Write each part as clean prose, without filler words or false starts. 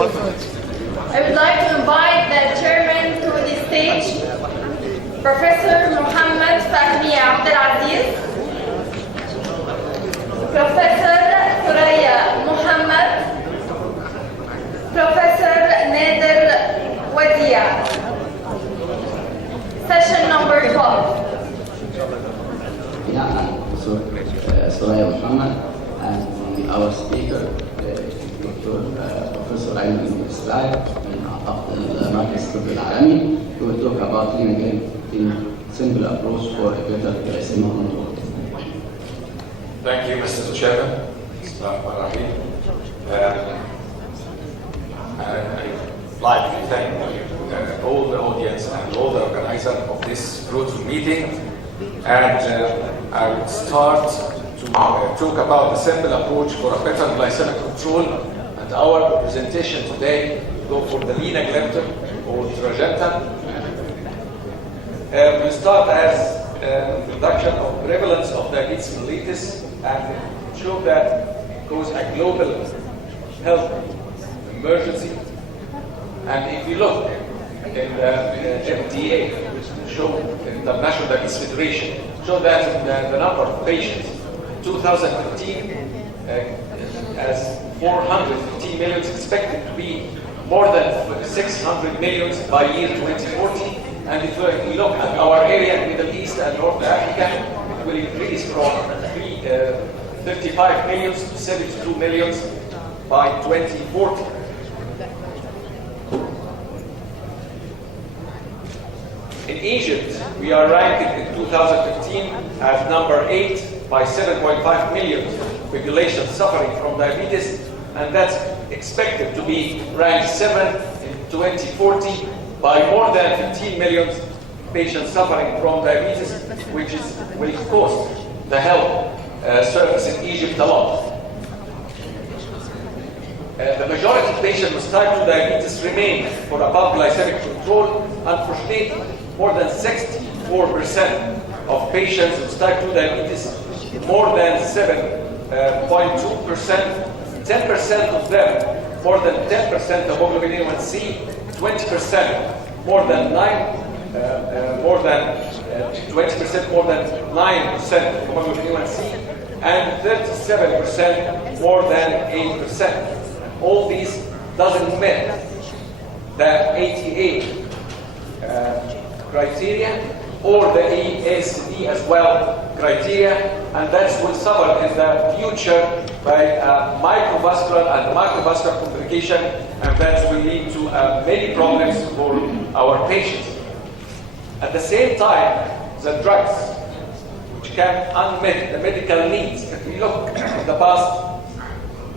I would like to invite the chairman to the stage, Professor Mohammed Fahmi Abdelaziz, Professor Thuraya Muhammad, Professor Nader Wadia. Session number 12. Thuraya Muhammad, and our speaker, Professor Ayman Islam, من مركز الطب العالمي, who will talk about in simple approach for a better glycemic control. Thank you, Mr. Chairman. I'd like to thank all the audience and all the organizers of this fruitful meeting. And I would start to talk about the simple approach for a better glycemic control. And our presentation today go for the linagliptin or Tragentan. We'll start as introduction of prevalence of diabetes mellitus and show that it causes a global health emergency. And if you look in the FDA, which show International Diabetes Federation, show that the number of patients in 2015 as 450 million, expected to be more than 600 million by year 2040. And if we look at our area, Middle East and North Africa, it will increase from 35 million to 72 million by 2040. In Egypt, we are ranked in 2015 as number 8 by 7.5 million population suffering from diabetes, and that's expected to be ranked 7 in 2040 by more than 15 million patients suffering from diabetes, which will cost the health service in Egypt a lot. The majority of patients with type 2 diabetes remain for above glycemic control. Unfortunately, more than 64% of patients with type 2 diabetes, more than 7.2%, 10% of them, more than 10% of hemoglobin A1C, 20% more than 20% more than 9% of hemoglobin A1C, and 37% more than 8%. All these doesn't meet the ATA criteria or the AASD as well criteria, and that will suffer in the future by microvascular and macrovascular complication, and that will lead to many problems for our patients. At the same time, the drugs which can unmet the medical needs. If we look in the past,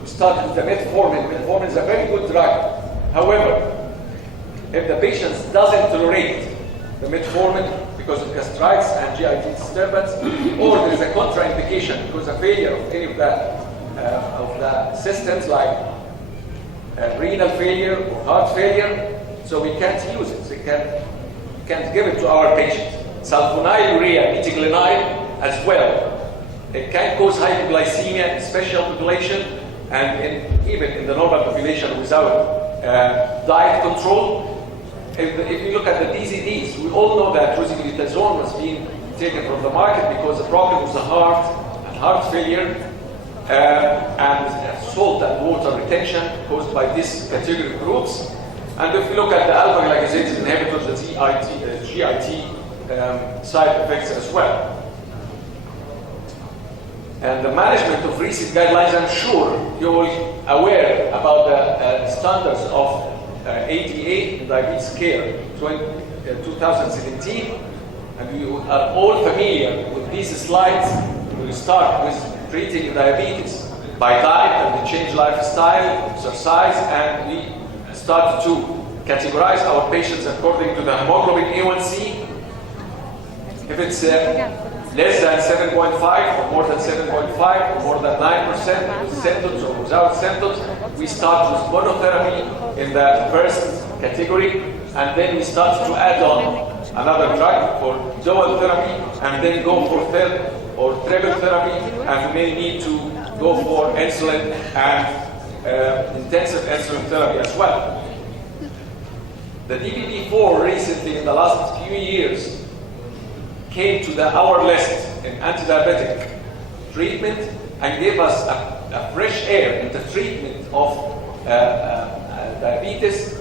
we started with the metformin. Metformin is a very good drug. However, if the patient doesn't tolerate the metformin because of gastritis and GIT disturbance, or there is a contraindication because of failure of any of the systems like renal failure or heart failure, so we can't use it. We can't give it to our patients. Sulfonylurea, beta-glutamine as well. It can cause hypoglycemia in special population and even in the normal population without diet control. If you look at the DZDs, we all know that rosiglitazone was being taken from the market because the problem was the heart and heart failure and salt and water retention caused by these category groups. And if we look at the alpha-glycosate inhibitors, the GIT side effects as well. And the management of recent guidelines, I'm sure you're all aware about the standards of ADA in diabetes care 2017, and we are all familiar with these slides. We start with treating diabetes by diet, and we change lifestyle, exercise, and we start to categorize our patients according to the hemoglobin A1C. If it's less than 7.5 or more than 7.5 or more than 9% with symptoms or without symptoms, we start with monotherapy in the first category, and then we start to add on another drug for dual therapy, and then go for third or triple therapy, and we may need to go for insulin and intensive insulin therapy as well. The DPP-4 recently, in the last few years, came to our list in anti-diabetic treatment and gave us a fresh air in the treatment of diabetes.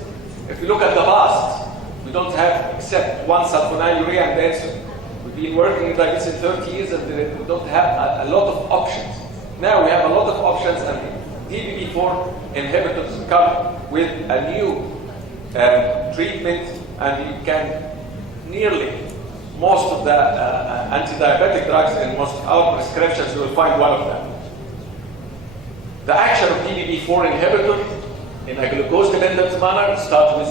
If you look at the past, we don't have except one sulfonylurea and insulin. We've been working in diabetes in 30 years and we don't have a lot of options. Now we have a lot of options, and DPP-4 inhibitors come with a new treatment, and you can nearly most of the anti-diabetic drugs in most of our prescriptions, you will find one of them. The action of DPP-4 inhibitor in a glucose-dependent manner starts with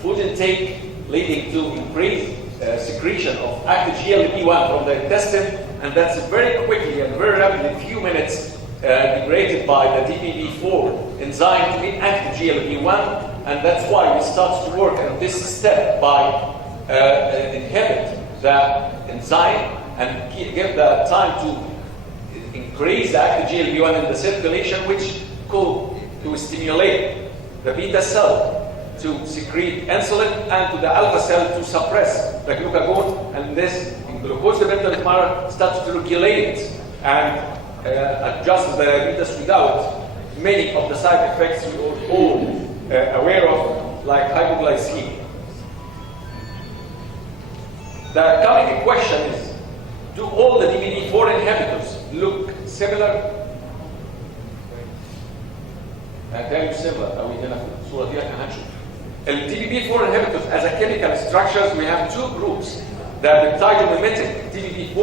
food intake, leading to increased secretion of active GLP-1 from the intestine, and that's very quickly and very rapidly, in a few minutes, degraded by the DPP-4 enzyme to inactive GLP-1, and that's why we start to work on this step by inhibit the enzyme and give the time to increase the active GLP-1 in the circulation, which could to stimulate the beta cell to secrete insulin and to the alpha cell to suppress the glucagon, and this in glucose-dependent manner starts to regulate and adjust the diabetes without many of the side effects we are all aware of, like hypoglycemia. The coming question is, do all the DPP-4 inhibitors look similar? كانوا similar. أو هنا في الصورة دي احنا هنشوف. ال DPP-4 inhibitors as a chemical structures, we have two groups. The peptidomimetic DPP-4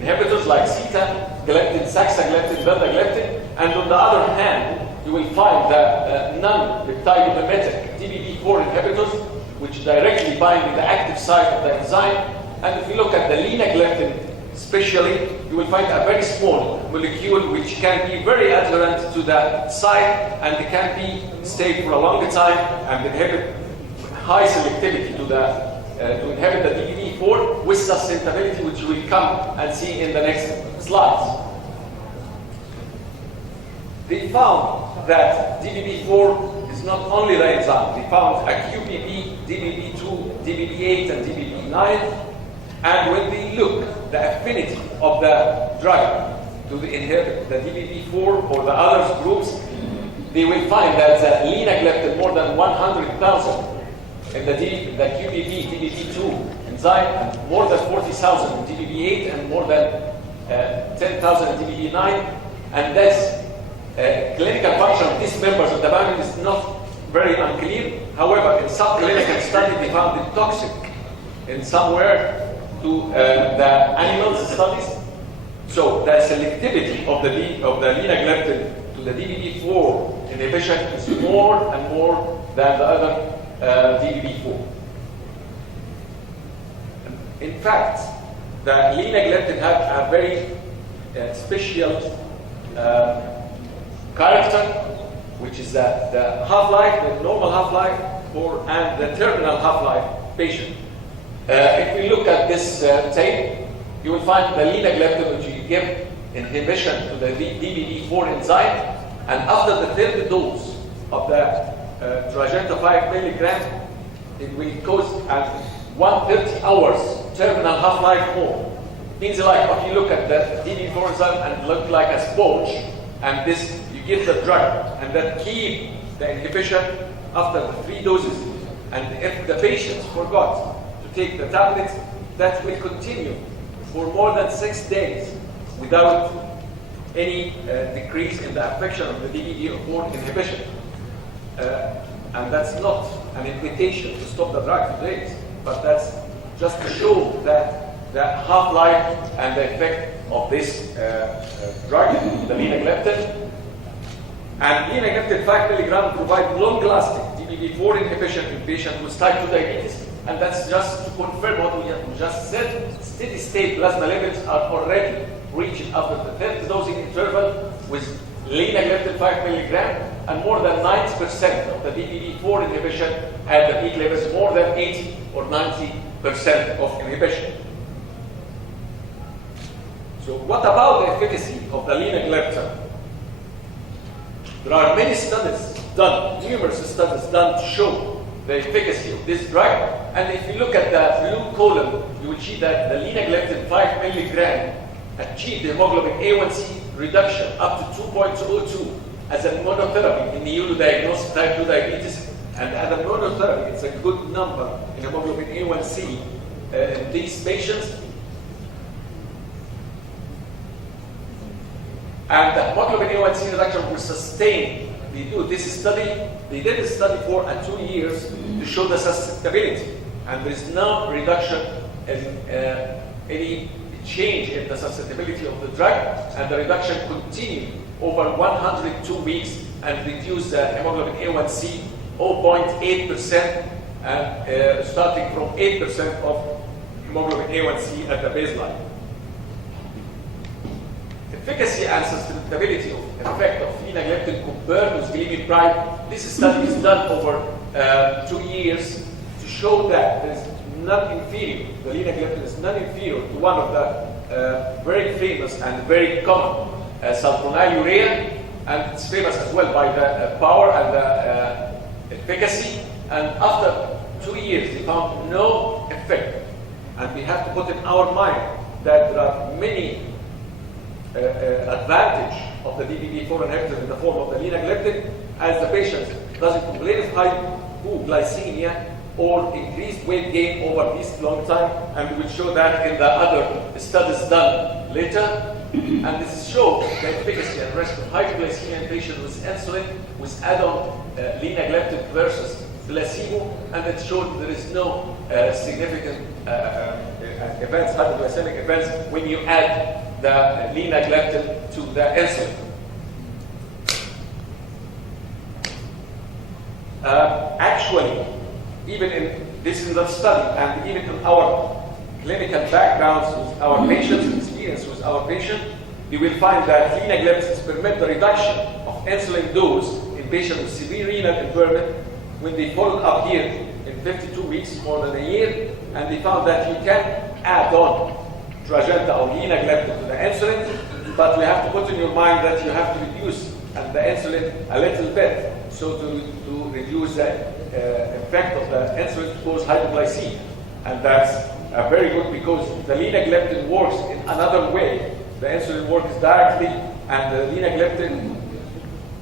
inhibitors like sitagliptin, saxagliptin, vildagliptin, and on the other hand, you will find the non-peptidomimetic DPP-4 inhibitors, which directly bind with the active site of the enzyme. And if you look at the linagliptin, especially, you will find a very small molecule which can be very adherent to the site and can be stay for a longer time and inhibit high selectivity to inhibit the DPP-4 with susceptibility, which we will come and see in the next slides. They found that DPP-4 is not only the enzyme. They found a QPP, DPP-2, DPP-8, and DPP-9. And when they look the affinity of the drug to inhibit the DPP-4 or the other groups, they will find that the linagliptin more than 100,000 in the QPP, DPP-2 enzyme, and more than 40,000 in DPP-8, and more than 10,000 in DPP-9. And that's clinical function of these members of the body is not very unclear. However, in some clinical study, they found it toxic in somewhere to the animals studies. So the selectivity of the linagliptin to the DPP-4 inhibition is more and more than the other DPP-4. In fact, the linagliptin have a very special character, which is the half-life, the normal half-life, and the terminal half-life patient. If we look at this tape, you will find the linagliptin, which you give inhibition to the DPP-4 enzyme, and after the third dose of the Trajecto 5 milligram, it will cause 130 hours terminal half-life more. Means like if you look at the DPP-4 enzyme and look like a sponge, and this you give the drug, and that keep the inhibition after the 3 doses. And if the patient forgot take the tablets, that will continue for more than 6 days without any decrease in the affection of the DPP-4 inhibition. And that's not an invitation to stop the drug today, but that's just to show that the half-life and the effect of this drug, the linagliptin. And linagliptin 5 milligram provide long-lasting DPP-4 inhibition in patients with type 2 diabetes. And that's just to confirm what we have just said. Steady state plasma levels are already reached after the third dosing interval with linagliptin 5 milligram, and more than 90% of the DPP-4 inhibition at the peak levels, more than 80 or 90% of inhibition. So what about the efficacy of the linagliptin? There are many studies done, numerous studies done to show the efficacy of this drug. And if you look at the blue column, you will see that the linagliptin 5 milligram achieved hemoglobin A1C reduction up to 2.02 as a monotherapy in newly diagnosed type 2 diabetes. And as a monotherapy, it's a good number in hemoglobin A1C in these patients. And the hemoglobin A1C reduction will sustain. They did a study for 2 years to show the susceptibility. And there is no reduction in any change in the susceptibility of the drug. And the reduction continued over 102 weeks and reduced the hemoglobin A1C 0.8%, and starting from 8% of hemoglobin A1C at the baseline. Efficacy and sustainability of effect of linagliptin compared with glimepiride. This study is done over 2 years to show that it is non-inferior. The linagliptin is non-inferior to one of the very famous and very common sulfonylurea, and it's famous as well by the power and the efficacy. And after 2 years, they found no effect. And we have to put in our mind that there are many advantage of the DPP-4 inhibitor in the form of the linagliptin, as the patient doesn't complain of hypoglycemia or increased weight gain over this long time, and we will show that in the other studies done later. And this shows the efficacy and risk of hypoglycemia in patients with insulin with add-on linagliptin versus placebo, and it showed there is no significant events, hypoglycemic events, when you add the linagliptin to the insulin. Actually, even in this is the study, and even in our clinical backgrounds with our patients, experience with our patient, you will find that linagliptin permit the reduction of insulin dose in patients with severe renal impairment when they followed up here in 52 weeks, more than a year, and they found that you can add on Trajecta or linagliptin to the insulin, but we have to put in your mind that you have to reduce the insulin a little bit, so to reduce the effect of the insulin to cause hypoglycemia. And that's very good because the linagliptin works in another way. The insulin works directly, and the linagliptin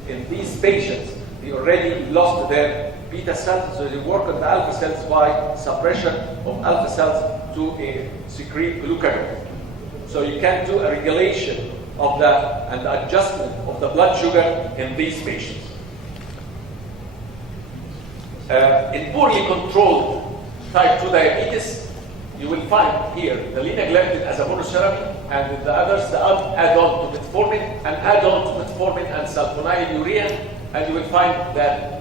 in these patients, they already lost their beta cells, so they work on the alpha cells by suppression of alpha cells to secrete glucagon. So you can do a regulation of and the adjustment of the blood sugar in these patients. In poorly controlled type 2 diabetes, you will find here the linagliptin as a monotherapy, and with the others, the add-on to metformin, and add-on to metformin and sulfonylurea, and you will find that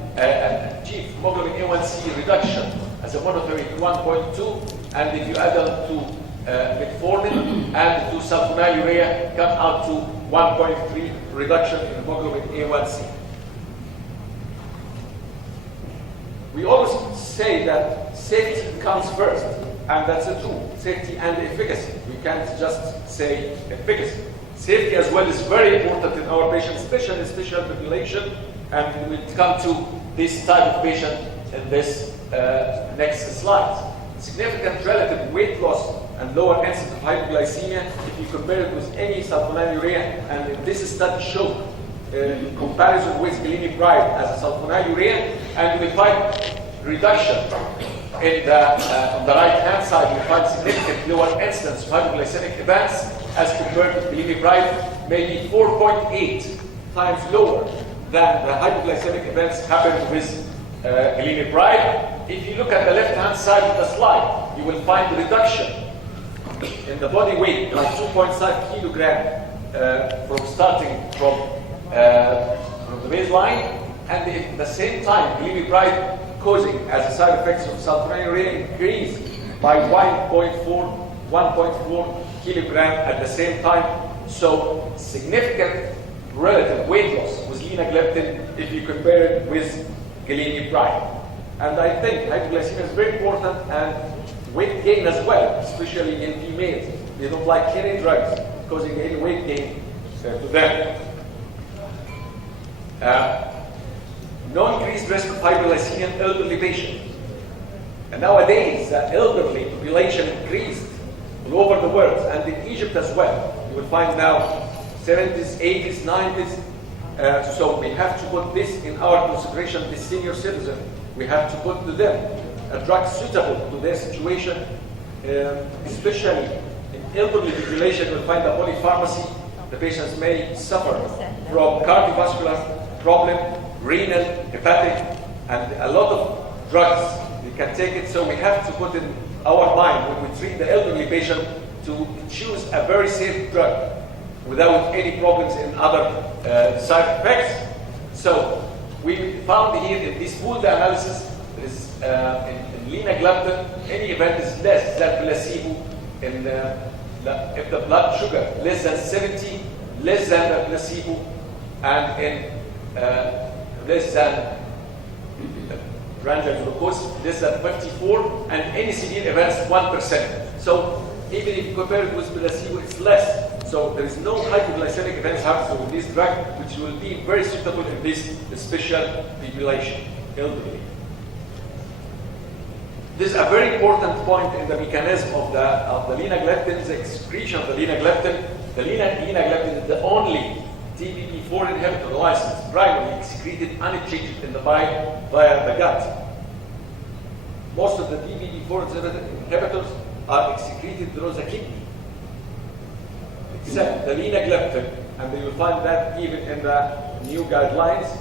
achieve hemoglobin A1C reduction as a monotherapy 1.2, and if you add on to metformin and to sulfonylurea, come out to 1.3 reduction in hemoglobin A1C. We always say that safety comes first, and that's true. Safety and efficacy. We can't just say efficacy. Safety as well is very important in our patients, especially in special population, and we will come to this type of patient in this next slide. Significant relative weight loss and lower incidence of hypoglycemia if you compare it with any sulfonylurea, and this study showed in comparison with glimepiride as a sulfonylurea, and we find reduction in on the right hand side. We find significant lower incidence of hypoglycemic events as compared to glimepiride, maybe 4.8 times lower than the hypoglycemic events happened with glimepiride. If you look at the left-hand side of the slide, you will find the reduction in the body weight, like 2.5 kilogram from starting from the baseline, and at the same time, glimepiride causing as a side effects of sulfonylurea increase by 1.4 kilogram at the same time. So significant relative weight loss with linagliptin if you compare it with glimepiride. And I think hypoglycemia is very important, and weight gain as well, especially in females. They don't like any drugs causing any weight gain to them. No increased risk of hyperglycemia in elderly patients. And nowadays, the elderly population increased all over the world, and in Egypt as well. You will find now 70s, 80s, 90s. So we have to put this in our consideration, the senior citizen. We have to put to them a drug suitable to their situation, especially in elderly population. You will find the polypharmacy. The patients may suffer from cardiovascular problem, renal, hepatic, and a lot of drugs. You can take it, so we have to put in our mind when we treat the elderly patient to choose a very safe drug without any problems in other side effects. So we found here in this pooled analysis, there is in linagliptin, any event is less than placebo in if the blood sugar less than 70, less than the placebo, and in less than granule glucose, less than 54, and any severe events 1%. So even if you compare it with placebo, it's less. So there is no hypoglycemic events happen with this drug, which will be very suitable in this special population, elderly. This is a very important point in the mechanism of the linagliptin, the excretion of the linagliptin. The linagliptin is the only DPP-4 inhibitor licensed, primarily excreted unchanged in the bile via the gut. Most of the DPP-4 inhibitors are excreted through the kidney, except the linagliptin, and you will find that even in the new guidelines,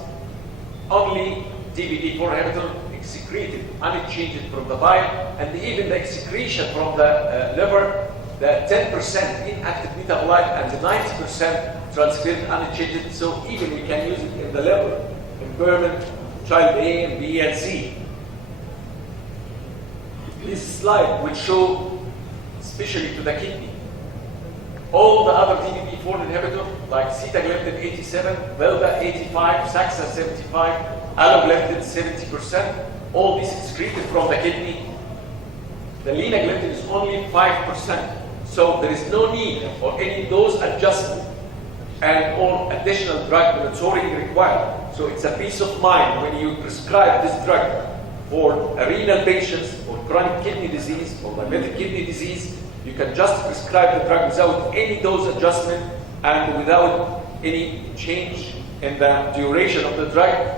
only DPP-4 inhibitor excreted unchanged from the bile, and even the excretion from the liver, the 10% inactive metabolite and the 90% transferred unchanged, so even we can use it in the liver, impairment, child A and B and C. This slide will show, especially to the kidney, all the other DPP-4 inhibitors like sitagliptin 87, Velda 85, Saxa 75, alogliptin 70%, all this excreted from the kidney. The linagliptin is only 5%, so there is no need for any dose adjustment and or additional drug monitoring required. So it's a peace of mind when you prescribe this drug for renal patients or chronic kidney disease or diabetic kidney disease. You can just prescribe the drug without any dose adjustment and without any change in the duration of the drug.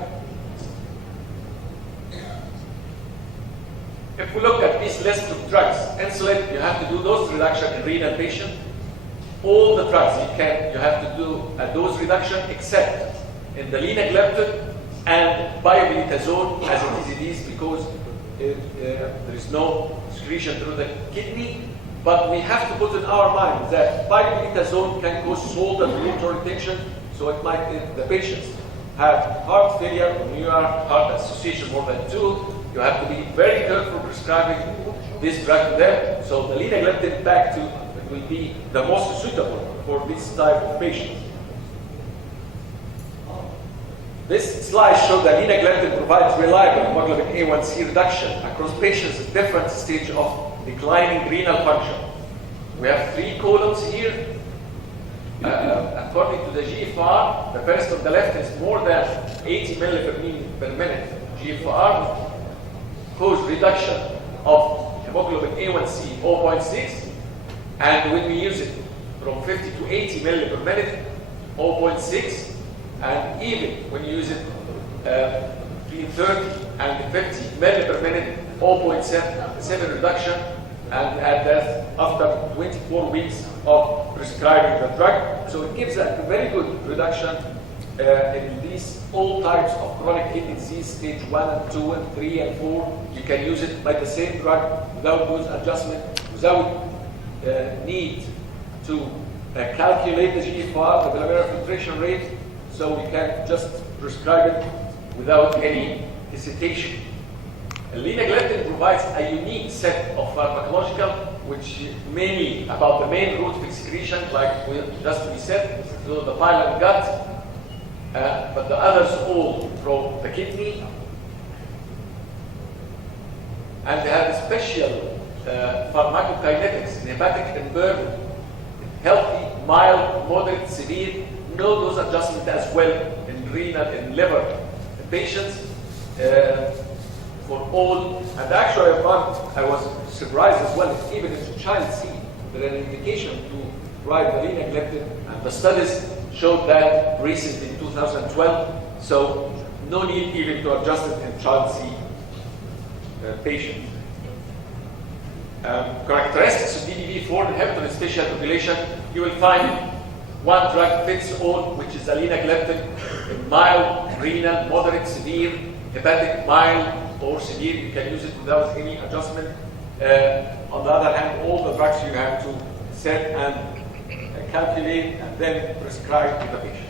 If we look at this list of drugs, insulin, you have to do dose reduction in renal patients. All the drugs you have to do a dose reduction except in the linagliptin and pioglitazone as it is because there is no excretion through the kidney. But we have to put in our mind that pioglitazone can cause salt and water retention, so it might, if the patients have heart failure or New York Heart Association more than 2, you have to be very careful prescribing this drug to them. So the linagliptin back to it will be the most suitable for this type of patients. This slide shows that linagliptin provides reliable hemoglobin A1C reduction across patients at different stages of declining renal function. We have 3 columns here. According to the GFR, the first on the left is more than 80 milliliters per minute. GFR cause reduction of hemoglobin A1C 0.6, and when we use it from 50 to 80 milliliters per minute, 0.6, and even when you use it between 30 and 50 milliliters per minute, 0.7 reduction, and at that after 24 weeks of prescribing the drug. So it gives a very good reduction in these all types of chronic kidney disease, stage 1 and 2 and 3 and 4. You can use it by the same drug without dose adjustment, without need to calculate the GFR, the glomerular filtration rate. So we can just prescribe it without any hesitation. Linagliptin provides a unique set of pharmacological, which mainly about the main route of excretion, like we said, through the bile and gut, but the others all from the kidney. And they have special pharmacokinetics in hepatic impairment, healthy, mild, moderate, severe, no dose adjustment as well in renal, and liver patients for all. And actually, I was surprised as well, even in child C, there is an indication to write the linagliptin, and the studies showed that recently in 2012, so no need even to adjust it in child C patients. Characteristics of DDB4 inhibitor in this patient population, you will find one drug fits all, which is linagliptin, in mild, renal, moderate, severe, hepatic, mild, or severe. You can use it without any adjustment. On the other hand, all the drugs you have to set and calculate and then prescribe to the patient.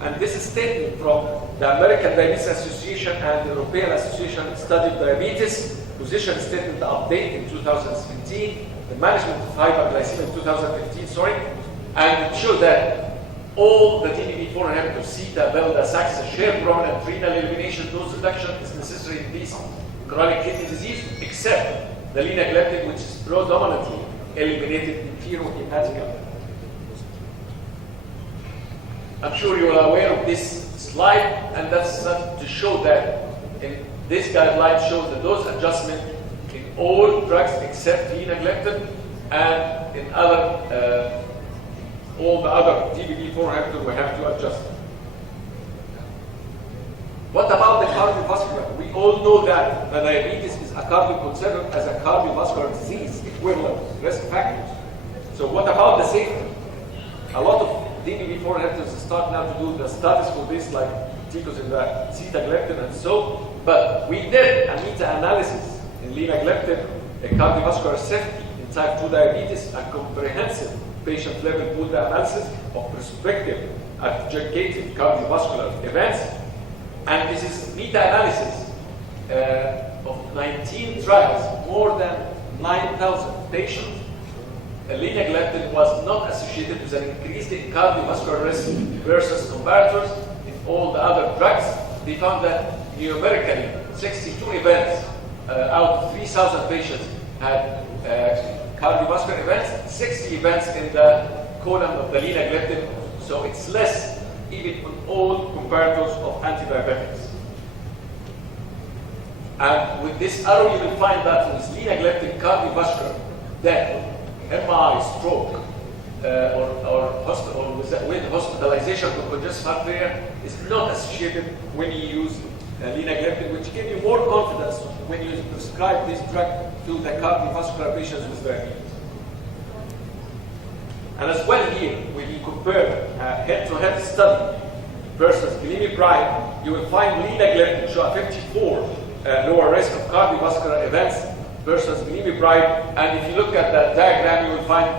And this is statement from the American Diabetes Association and the European Association of Study of Diabetes, position statement update in 2017, the management of hyperglycemia in 2015, and it showed that all the DPP-4 inhibitors, CETA, VELDA, SAXA, share prominent renal elimination dose reduction is necessary in this chronic kidney disease, except the linagliptin, which is predominantly eliminated in hepatic. I'm sure you are aware of this slide, and that's to show that in this guideline shows the dose adjustment in all drugs except linagliptin, and in other all the other DPP-4 inhibitors we have to adjust. What about the cardiovascular? We all know that the diabetes is considered as a cardiovascular disease equivalent risk factors. So what about the safety? A lot of DPP-4 inhibitors start now to do the studies for this, like Ticos in the sitagliptin and so. But we did a meta-analysis in linagliptin, a cardiovascular safety in type 2 diabetes, a comprehensive patient-level pooled analysis of prospective adjudicated cardiovascular events. And this is meta-analysis of 19 trials, more than 9,000 patients. Linagliptin was not associated with an increase in cardiovascular risk versus comparators in all the other drugs. They found that numerically 62 events out of 3,000 patients had cardiovascular events, 60 events in the column of the linagliptin, so it's less even on all comparators of antidiabetics. And with this arrow, you will find that with linagliptin cardiovascular death, MI, stroke, or with hospitalization for congestive heart failure is not associated when you use linagliptin, which gives you more confidence when you prescribe this drug to the cardiovascular patients with diabetes. And as well here, when you compare head-to-head study versus glimepiride, you will find linagliptin show a 54 lower risk of cardiovascular events versus glimepiride. And if you look at that diagram, you will find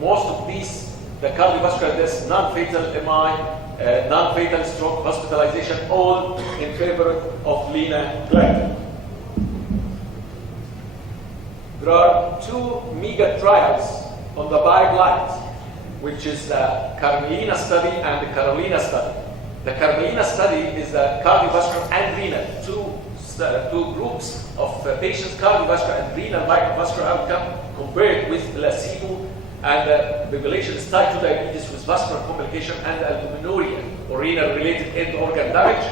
most of these, the cardiovascular deaths, non-fatal MI, non-fatal stroke, hospitalization, all in favor of linagliptin. There are two mega trials on the guidelines, which is the Carmelina study and the Carolina study. The Carmelina study is the cardiovascular and renal, two groups of patients, cardiovascular and renal microvascular outcome compared with placebo, and the population is type 2 diabetes with vascular complication and albuminuria or renal-related end organ damage.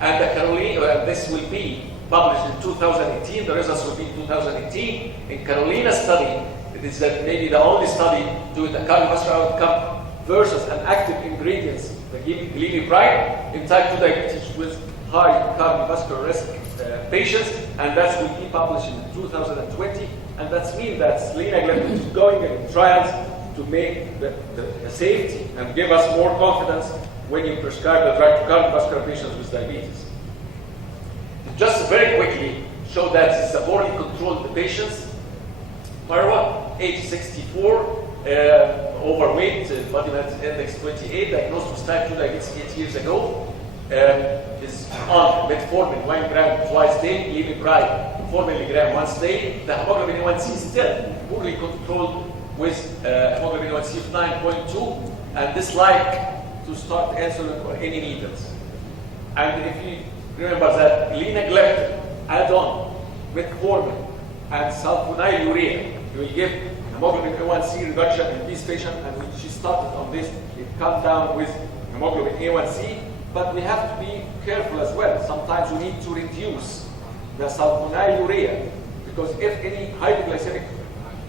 And the Carolina, this will be published in 2018. The results will be in 2018. In Carolina study, it is maybe the only study to the cardiovascular outcome versus an active ingredients, the glimepiride, in type 2 diabetes with high cardiovascular risk patients, and that will be published in 2020. And that means that linagliptin is going in trials to make the safety and give us more confidence when you prescribe the drug to cardiovascular patients with diabetes. Just very quickly show that it's a poorly controlled patients. Marwa, age 64, overweight, body mass index 28, diagnosed with type 2 diabetes 8 years ago. Is on metformin 1 gram twice daily, glimepiride 4 milligram once daily. The hemoglobin A1C is still poorly controlled with hemoglobin A1C of 9.2, and dislike to start insulin or any needles. And if you remember that linagliptin add-on metformin and sulfonylurea, you will give hemoglobin A1C reduction in this patient, and when she started on this, it comes down with hemoglobin A1C, but we have to be careful as well. Sometimes we need to reduce the sulfonylurea, because if any hypoglycemic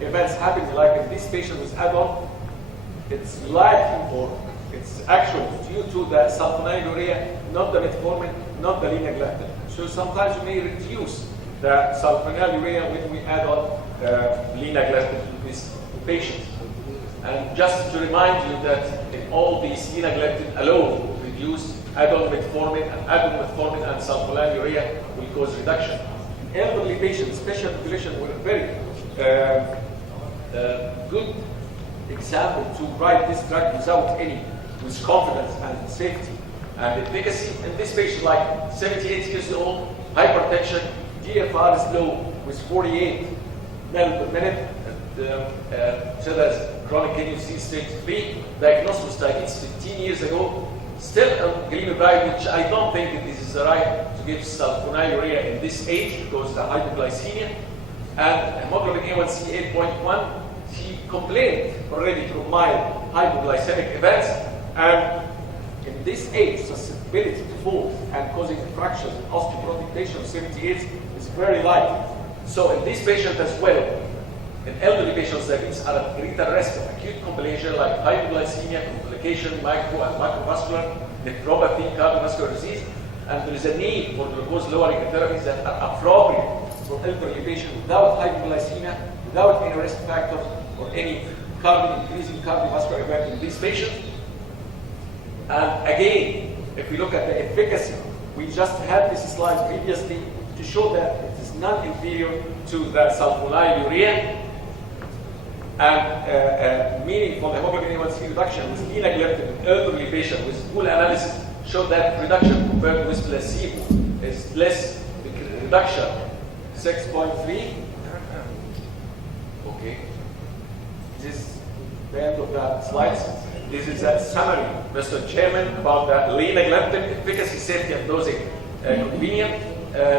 events happen, like in this patient with add-on, it's likely or it's actually due to the sulfonylurea, not the metformin, not the linagliptin. So sometimes we may reduce the sulfonylurea when we add on linagliptin to this patient. And just to remind you that in all these linagliptin alone reduce add-on metformin and sulfonylurea will cause reduction. Elderly patients, special population, were very good example to write this drug with confidence and safety and efficacy. In this patient, like 78 years old, hypertension, GFR is low with 48 ml per minute, so that's chronic kidney disease stage 3, diagnosed with diabetes 15 years ago, still on glimepiride, which I don't think this is the right to give sulfonylurea in this age because the hypoglycemia, and hemoglobin A1C 8.1. She complained already from mild hypoglycemic events, and in this age, susceptibility to fall and causing fractures in osteoporotic patient of 78 is very likely. So in this patient as well, in elderly patients, diabetes are at greater risk of acute complication like hypoglycemia, complication, micro and macrovascular, nephropathy, cardiovascular disease, and there is a need for glucose-lowering therapies that are appropriate for elderly patients without hypoglycemia, without any risk factors or any increasing cardiovascular event in these patients. And again, if we look at the efficacy, we just had this slide previously to show that it is non-inferior to the sulfonylurea, and meaningful hemoglobin A1C reduction with linagliptin in elderly patient with full analysis showed that reduction compared with placebo is less. The reduction 6.3. Okay. This is the end of the slides. This is a summary, Mr. Chairman, about the linagliptin efficacy, safety, and dosing. Convenient,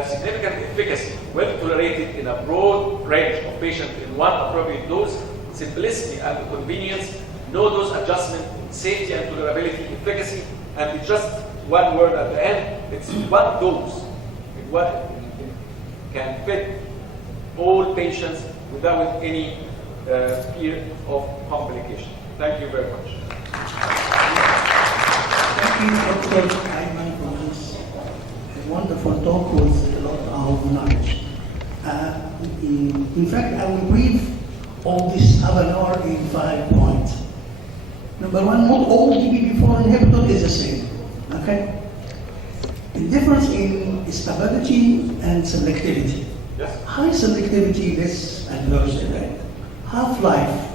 significant efficacy, well tolerated in a broad range of patients in one appropriate dose, simplicity and convenience, no dose adjustment, safety and tolerability, efficacy, and it's just one word at the end. It's one dose. It can fit all patients without any fear of complication. Thank you very much. Thank you, Dr. Ayman, for this wonderful talk with a lot of knowledge. In fact, I will brief all this half an hour in 5 points. Number one, not all DPP-4 inhibitor is the same. Okay? The difference in stability and selectivity. Yes. High selectivity, less adverse event. Half-life,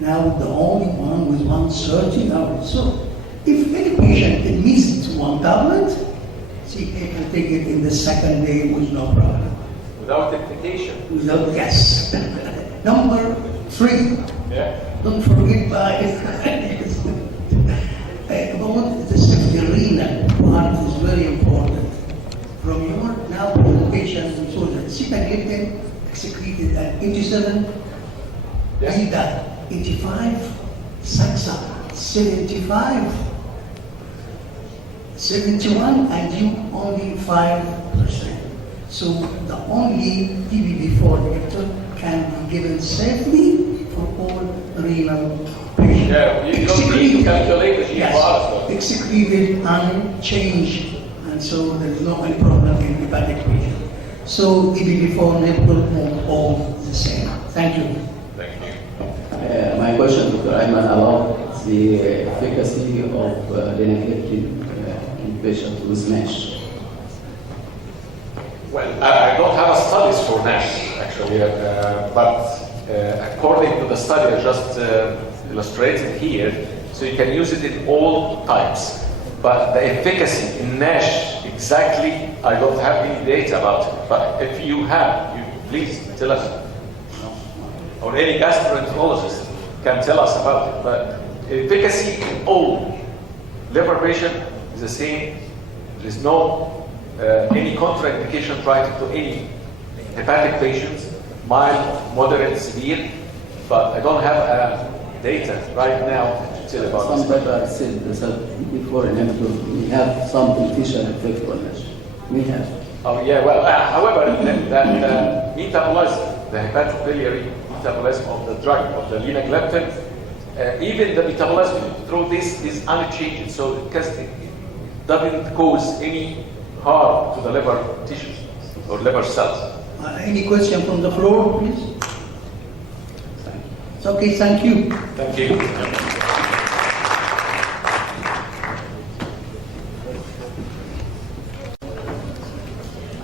now the only one with 130 hours. So, if any patient missed one tablet, she can take it in the second day with no problem. Without implication. Without, yes. Number 3. Yeah. Don't forget about the safety-renal part is very important. From your now patient, so that sitagliptin excreted at 87, Yes. Zida 85, Saxa 75, 71, and you only 5%. So the only DPP-4 inhibitor can be given safely for all renal patients. Yeah, you don't need to calculate the GFR. Yes, excreted and changed, and so there is no any problem in hepatic patient. So DPP-4 inhibitor are all the same. Thank you. Thank you. My question, Dr. Ayman, about the efficacy of linagliptin in patients with NASH. Well, I don't have a studies for NASH, actually, but according to the study I just illustrated here, so you can use it in all types. But the efficacy in NASH, exactly, I don't have any data about it. But if you have, please tell us. Or any gastroenterologist can tell us about it. But efficacy in all liver patient is the same. There is no any contraindication tried to any hepatic patients, mild, moderate, severe. But I don't have data right now to said about Some this. paper said that before inhibitor we have some beneficial effect on it. We have. Oh yeah, well, however, the metabolism, the hepatobiliary metabolism of the drug, of the linagliptin, even the metabolism through this is unchanged, so it doesn't cause any harm to the liver tissues or liver cells. Any question from the floor, please? It's okay, thank you. Thank you.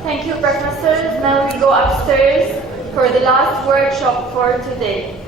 Thank you, professors. Now we go upstairs for the last workshop for today.